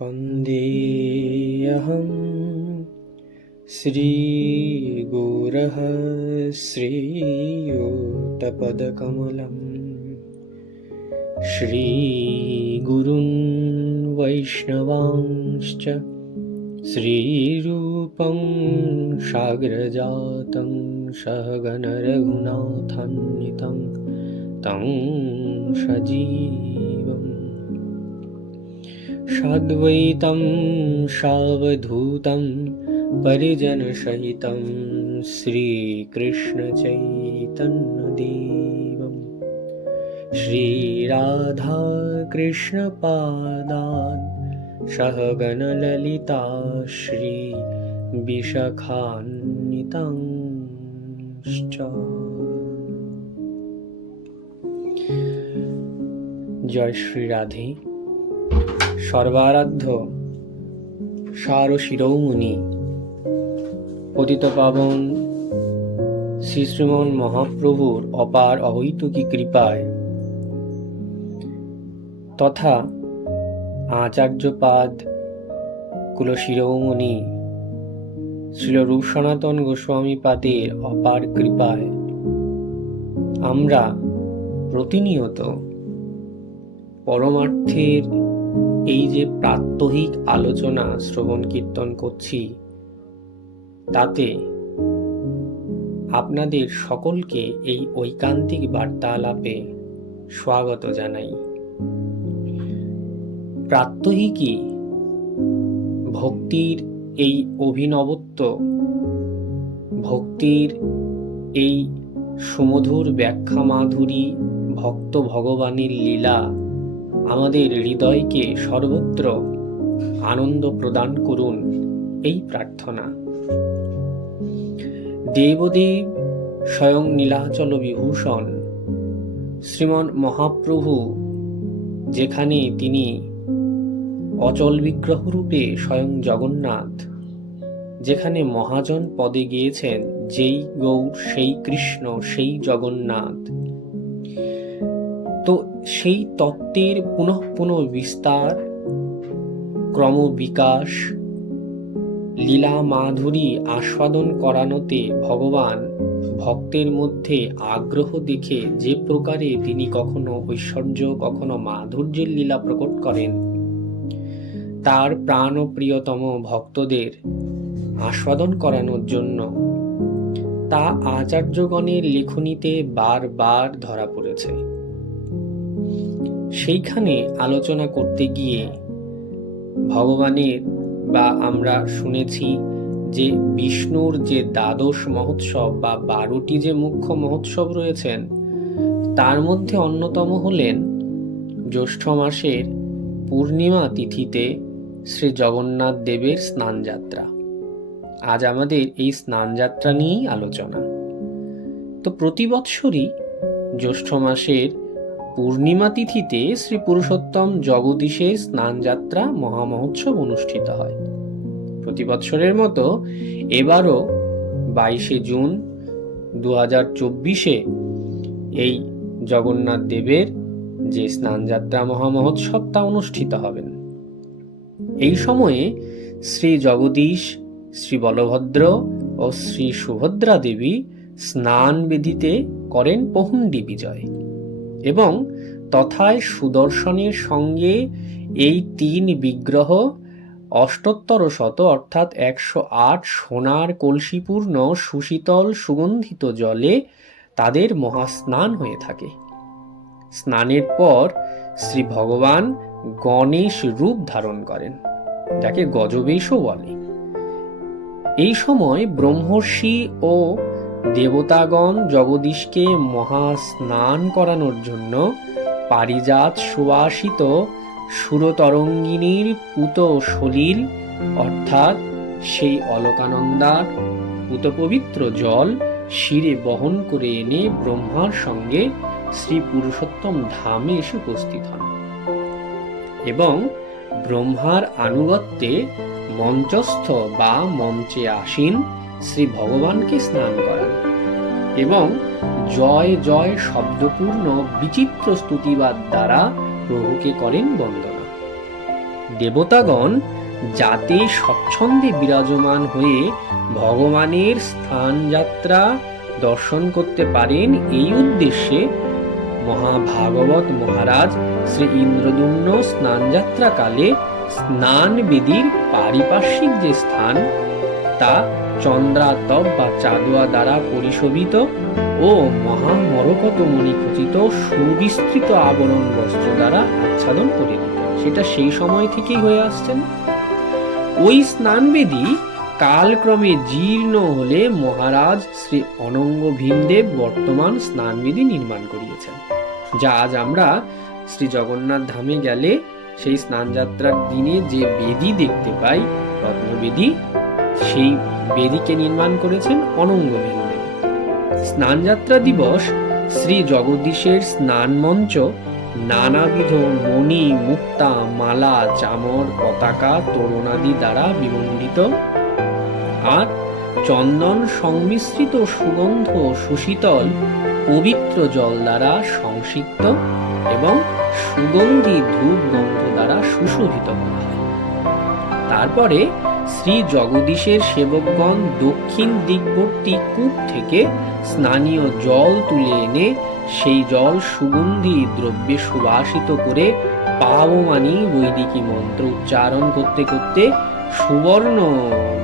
वन्देऽहं श्रीगुरः श्रीयुतपदकमलं श्रीगुरुन् वैष्णवांश्च श्रीरूपं साग्रजातं सहगणरघुनाथान्वितं तं सजीवम् साद्वैतं सावधूतं परिजनसहितं श्रीकृष्णचैतन्यदेवं श्रीराधाकृष्णपादान् सहगणललिता श्रीविशाखान्वितांश्च জয় শ্রী রাধে সর্বারাধ্য সার শিরোমণি। পতিত পাবন শ্রী শ্রীমন মহাপ্রভুর অপার অহৈতুকী কৃপায়। তথা আচার্যপাদ কুলশিরোমণি, শ্রীল রূপ সনাতন গোস্বামী পাদের অপার কৃপায়। আমরা প্রতিনিয়ত পরমার্থের এই যে প্রাত্যহিক আলোচনা শ্রবণ কীর্তন করছি, তাতে আপনাদের সকলকে এই ঐকান্তিক বার্তালাপে স্বাগত জানাই। প্রাত্যহিকই ভক্তির এই অভিনবত্ব, ভক্তির এই সুমধুর ব্যাখ্যা মাধুরী ভক্ত ভগবানের লীলা আমাদের হৃদয়কে সর্বত্র আনন্দ প্রদান করুন এই প্রার্থনা। দেবদেব স্বয়ং নীলাচল বিভূষণ, শ্রীমন মহাপ্রভু, যেখানে তিনি অচল বিগ্রহ রূপে স্বয়ং জগন্নাথ, যেখানে মহাজন পদে গিয়েছেন, যেই গৌর, সেই কৃষ্ণ, সেই জগন্নাথ। তো সেই তত্ত্বের পুনঃ পুনঃ বিস্তার ক্রমবিকাশ লীলা মাধুরী আস্বাদন করানোতে ভগবান ভক্তের মধ্যে আগ্রহ দেখে যে প্রকারে তিনি কখনো ঐশ্বর্য, কখনো মাধুর্যের লীলা প্রকট করেন, তার প্রাণ প্রিয়তম ভক্তদের আস্বাদন করানোর জন্য। তা আচার্যগণের লেখনীতে বারবার ধরা পড়েছে। সেইখানে আলোচনা করতে গিয়ে ভগবানের বা আমরা শুনেছি যে বিষ্ণুর যে দ্বাদশ মহোৎসব বা বারোটি যে মুখ্য মহোৎসব রয়েছেন, তার মধ্যে অন্যতম হলেন জ্যৈষ্ঠ মাসের পূর্ণিমা তিথিতে শ্রী জগন্নাথ দেবের স্নানযাত্রা। আজ আমাদের এই স্নানযাত্রা নিয়েই আলোচনা। তো প্রতি বৎসরই জ্যৈষ্ঠ মাসের পূর্ণিমা তিথিতে শ্রী পুরুষোত্তম জগদীশে স্নানযাত্রা মহামহোৎসব অনুষ্ঠিত হয়। প্রতি বৎসরের মতো এবারও বাইশে জুন দু হাজার চব্বিশে এই জগন্নাথ দেবের যে স্নানযাত্রা মহামহোৎসব তা অনুষ্ঠিত হবেন। এই সময়ে শ্রী জগদীশ, শ্রী বলভদ্র ও শ্রী সুভদ্রা দেবী স্নান বিধিতে করেন পহুন্ডি বিজয়। এবং তথায় সুদর্শনের সঙ্গে এই তিন বিগ্রহ অষ্টোত্তর শত অর্থাৎ একশো আট সোনার কলসিপূর্ণ সুশীতল সুগন্ধিত জলে তাদের মহাস্নান হয়ে থাকে। স্নানের পর শ্রী ভগবান গণেশ রূপ ধারণ করেন, যাকে গজবেশও বলে। এই সময় ব্রহ্মর্ষি ও দেবতাগণ জগদীশকে মহাস্নান করানোর জন্য পারিজাত সুবাসিত সুরতরঙ্গিনীর পুত সলিল, অর্থাৎ সেই অলকানন্দার পুতপবিত্র জল শিরে বহন করে এনে ব্রহ্মার সঙ্গে শ্রী পুরুষোত্তম ধামে এসে উপস্থিত হন। এবং ব্রহ্মার আনুগত্যে মঞ্চস্থ বা মঞ্চে আসীন শ্রী ভগবানকে স্নান করান এবং জয় জয় শব্দপূর্ণ বিচিত্র স্তুতিবাদ দ্বারা প্রভুকে করেন বন্দনা। দেবতাগণ যাতে স্বচ্ছন্দে বিরাজমান হয়ে ভগবানের স্থান যাত্রা দর্শন করতে পারেন এই উদ্দেশ্যে মহাভাগবত মহারাজ শ্রী ইন্দ্রদুম্ন স্নানযাত্রাকালে স্নান বেদীর পারিপার্শ্বিক যে স্থান তা চন্দ্রাতপ বা চাঁদোয়া দ্বারা পরিশোভিত ও মহামরকত মণিখচিত সুবিস্তৃত আবরণ বস্ত্র দ্বারা আচ্ছাদন করে দিত সেটা সেই সময় থেকেই হয়ে আসছেন ওই স্নানবেদী কালক্রমে জীর্ণ হলে মহারাজ শ্রী অনঙ্গ ভীমদেব বর্তমান স্নানবেদী নির্মাণ করিয়েছেন। যা আজ আমরা শ্রী জগন্নাথ ধামে গেলে সেই স্নানযাত্রার দিনে যে বেদি দেখতে পাই রত্নবেদী সেই বেদিকে নির্মাণ করেছেন অনঙ্গ ভীমদেব স্নানযাত্রা দিবস শ্রী জগদীশের স্নান মঞ্চ নানাবিধ মণি, মুক্তা, মালা, চামর, পতাকা, তরুণাদি দ্বারা বিমণ্ডিত। আর চন্দন সংমিশ্রিত সুগন্ধ সুশীতল পবিত্র জল দ্বারা সংসিক্ত এবং সুগন্ধি ধূপ গন্ধ দ্বারা সুশোভিত করা হয়। তারপরে শ্রী জগদীশের সেবকগণ দক্ষিণ দিকবর্তী কূপ থেকে স্নানীয় জল তুলে এনে সেই জল সুগন্ধি দ্রব্যে সুবাসিত করে পাবমানি বৈদিকী মন্ত্র উচ্চারণ করতে করতে সুবর্ণ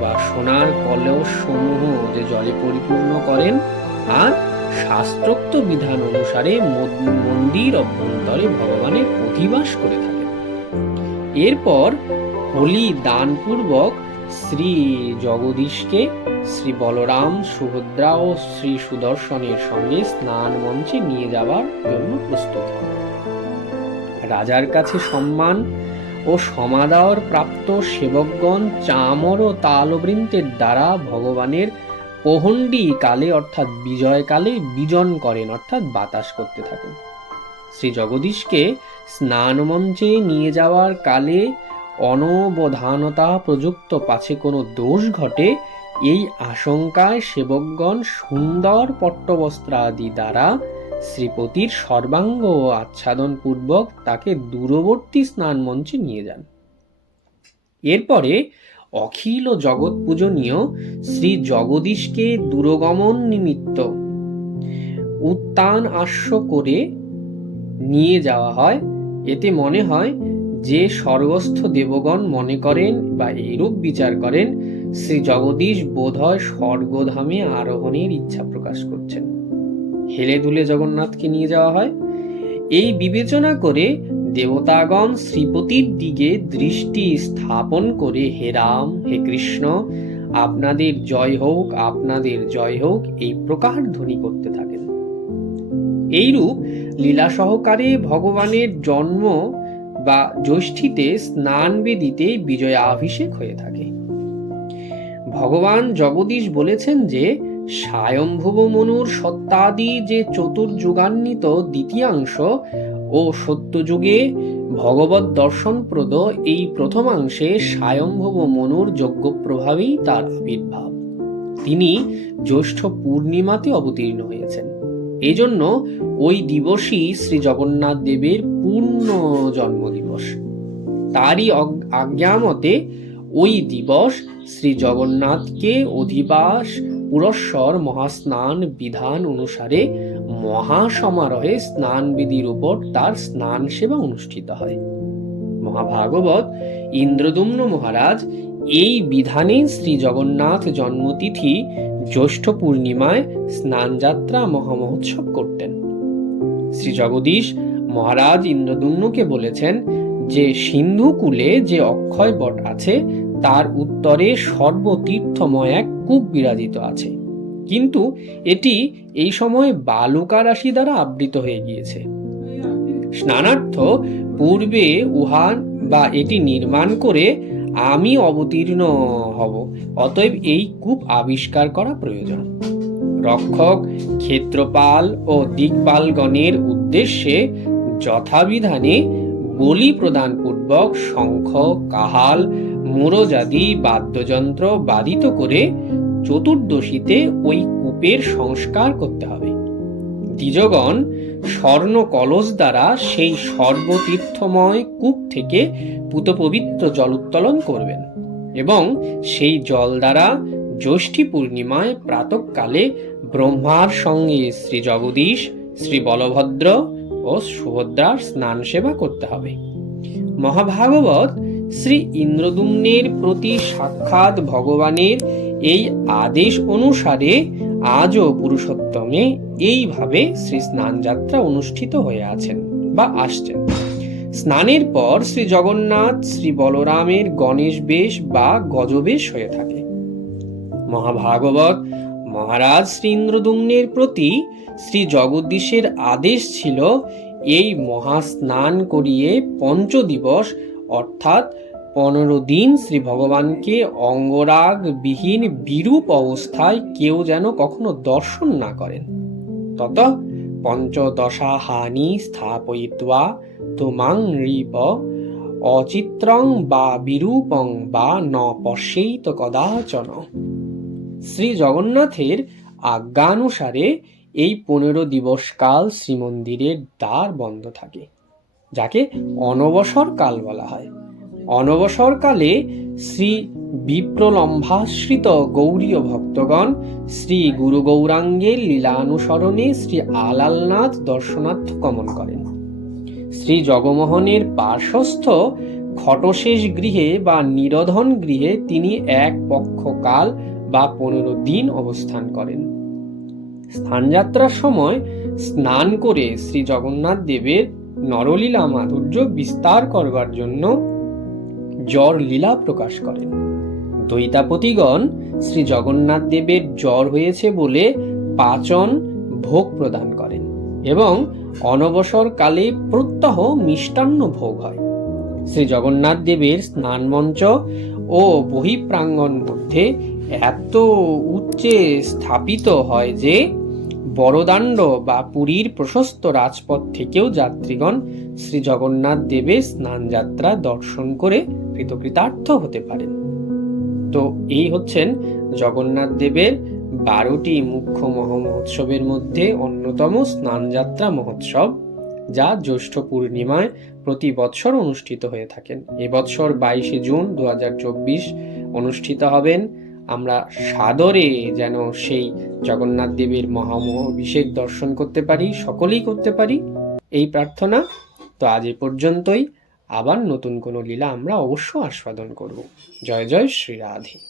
বা সোনার কলস সমূহ যে জলে পরিপূর্ণ করেন আর শাস্ত্রোক্ত বিধান অনুসারে মন- মন্দির অভ্যন্তরে ভগবানের অধিবাস করে থাকেন। এরপর হোলি দানপূর্বক শ্রী জগদীশকে শ্রী বলরাম, সুভদ্রা ও শ্রী সুদর্শনের সঙ্গে স্নান মঞ্চে নিয়ে যাওয়ার জন্য প্রস্তুত হন। রাজার কাছে সম্মান ও সমাদর প্রাপ্ত সেবকগণ চামর ও তালবৃন্তের দ্বারা ভগবানের পহণ্ডি কালে অর্থাৎ বিজয় কালে বিজন করেন, অর্থাৎ বাতাস করতে থাকেন। শ্রী জগদীশকে স্নান মঞ্চে নিয়ে যাওয়ার কালে অনবধানতা প্রযুক্ত পাছে কোনো দোষ ঘটে, এই আশঙ্কায় সেবকগণ সুন্দর পট্টবস্ত্রাদি দ্বারা শ্রীপতির সর্বাঙ্গ ও আচ্ছাদন পূর্বক তাকে দূরবর্তী স্নান মঞ্চে নিয়ে যান। এরপরে অখিল জগৎ পূজনীয় শ্রী জগদীশকে দূরগমন নিমিত্ত উত্তান আস্য করে নিয়ে যাওয়া হয়। এতে মনে হয় যে স্বর্গস্থ দেবগণ মনে করেন বা এইরূপ বিচার করেন, শ্রী জগদীশ বোধহয় স্বর্গধামে আরোহণের ইচ্ছা প্রকাশ করছেন। হেলে দুলে জগন্নাথকে নিয়ে যাওয়া হয়। এই বিবেচনা করে দেবতাগণ শ্রীপতির দিকে দৃষ্টি স্থাপন করে, হে রাম, হে কৃষ্ণ, আপনাদের জয় হোক, আপনাদের জয় হোক এই প্রকার ধ্বনি করতে থাকেন। এইরূপ লীলা সহকারে ভগবানের জন্ম বা জ্যৈষ্ঠীতে স্নান বেদিতে বিজয়াভিষেক হয়ে থাকে। ভগবান জগদীশ বলেছেন যে, স্বয়ম্ভুব মনুর সত্তাদি যে চতুর্যুগান্বিত দ্বিতীয়াংশ ও সত্যযুগে ভগবত দর্শনপ্রদ এই প্রথমাংশে স্বয়ম্ভব মনুর যোগ্য প্রভাবেই তার আবির্ভাব। তিনি জ্যৈষ্ঠ পূর্ণিমাতে অবতীর্ণ হয়েছেন। এই জন্য ওই দিবসই শ্রী জগন্নাথ দেবের পূর্ণ জন্মদিবস। তারই আজ্ঞামতে ওই দিবস শ্রী জগন্নাথকে অধিবাস পুরস্বর মহাস্নান বিধান অনুসারে মহাসমারোহে স্নান বিধির উপর তার স্নান সেবা অনুষ্ঠিত হয়। মহাভাগবত ইন্দ্রদুম্ন মহারাজ এই বিধানে শ্রী জগন্নাথ জন্মতিথি জ্যৈষ্ঠ পূর্ণিমায় স্নানযাত্রা মহামহোৎসব করতেন। শ্রী জগদীশ মহারাজ ইন্দ্রদুম্নকে বলেছেন, যে সিন্ধু যে অক্ষয় বট আছে, তার উত্তরে সর্বতীর্থময় এক কূপ বিরাজিত আছে। কিন্তু এটি এই সময় বালুকা রাশি দ্বারা আবৃত হয়ে গিয়েছে। স্নানার্থ পূর্বে উহান বা এটি নির্মাণ করে আমি অবতীর্ণ হব, অতএব এই কূপ আবিষ্কার করা প্রয়োজন। রক্ষক, ক্ষেত্রপাল ও দিকপালগণের উদ্দেশ্যে যথাবিধানে বলি প্রদান পূর্বক শঙ্খ, কাহাল, মুরজাদি, বাদ্যযন্ত্র বাদিত করে চতুর্দশীতে ওই কূপের সংস্কার করতে হবে। দ্বিজগণ স্বর্ণ কলস দ্বারা সেই সর্বতীর্থময় কূপ থেকে পুতপবিত্র জল উত্তোলন করবেন এবং সেই জল দ্বারা জ্যৈষ্ঠী পূর্ণিমায় প্রাতকালে ব্রহ্মার সঙ্গে শ্রী জগদীশ, শ্রী বলভদ্র ও সুভদ্রার স্নান সেবা করতে হবে। মহাভাগবত শ্রী ইন্দ্রদুম্নের প্রতি সাক্ষাৎ ভগবানের এই আদেশ অনুসারে আজও পুরুষোত্তমে এইভাবে শ্রী স্নান যাত্রা অনুষ্ঠিত হয়ে আছেন বা আসছেন। স্নানের পর শ্রী জগন্নাথ শ্রী বলরামের গণেশ বেশ বা গজবেশ হয়ে থাকে। মহাভাগবত, মহারাজ শ্রী ইন্দ্রদুম্নের প্রতি শ্রী জগদীশের আদেশ ছিল, এই মহাস্নান করিয়ে পঞ্চদিবস, অর্থাৎ পনেরো দিন শ্রী ভগবানকে অঙ্গরাগ বিহীন বিরূপ অবস্থায় কেউ যেন কখনো দর্শন না করেন। তত পঞ্চদশা হানি স্থাপয়িত্বা তোমাং নৃপ অচিত্রং বা বিরূপং বা ন পশ্যেইত কদাচন। শ্রী জগন্নাথের আজ্ঞানুসারে এই পনেরো দিবসকাল শ্রীমন্দিরের দ্বার বন্ধ থাকে, যাকে অনবসর কাল বলা হয়। অনবসরকালে শ্রী বিপ্রলম্ভাশ্রিত গৌরীয় ভক্তগণ, শ্রী গুরু গৌরাঙ্গের লীলানুসরণে শ্রী আলালনাথ দর্শনার্থ গমন করেন। শ্রী জগমোহনের পার্শ্বস্থ খটশেষ গৃহে বা নিরধন গৃহে তিনি এক পক্ষকাল বা পনেরো দিন অবস্থান করেন। স্থানযাত্রার সময় স্নান করে শ্রী জগন্নাথ দেবের নরলীলা মাধুর্য বিস্তার করবার জন্য জ্বর লীলা প্রকাশ করেন। দৈতাপতিগণ শ্রী জগন্নাথ দেবের জ্বর হয়েছে বলে পাচন ভোগ প্রদান করেন এবং অনবসর কালে প্রত্যহ মিষ্টান্ন ভোগ হয়। শ্রী জগন্নাথ দেবের স্নান মঞ্চ ও বহিপ্রাঙ্গণ মধ্যে এত উচ্চে স্থাপিত হয় যে বড়দাণ্ড বা পুরীর প্রশস্ত রাজপথ থেকেও যাত্রীগণ শ্রী জগন্নাথ দেবের স্নান যাত্রা দর্শন করে কৃতকৃতার্থ হতে পারেন। তো এই হচ্ছেন জগন্নাথ দেবের বারোটি মুখ্য মহোৎসবের মধ্যে অন্যতম স্নানযাত্রা মহোৎসব, যা জ্যৈষ্ঠ পূর্ণিমায় প্রতি বৎসর অনুষ্ঠিত হয়ে থাকেন এবছর বাইশে জুন দু হাজার চব্বিশ অনুষ্ঠিত হবেন। আমরা সাদরে যেন সেই জগন্নাথ দেবের মহামহ অভিষেক দর্শন করতে পারি, সকলেই করতে পারি, এই প্রার্থনা। তো আজ এ পর্যন্তই। আবার নতুন কোনো লীলা আমরা অবশ্য আস্বাদন করব। জয় জয় শ্রী রাধে।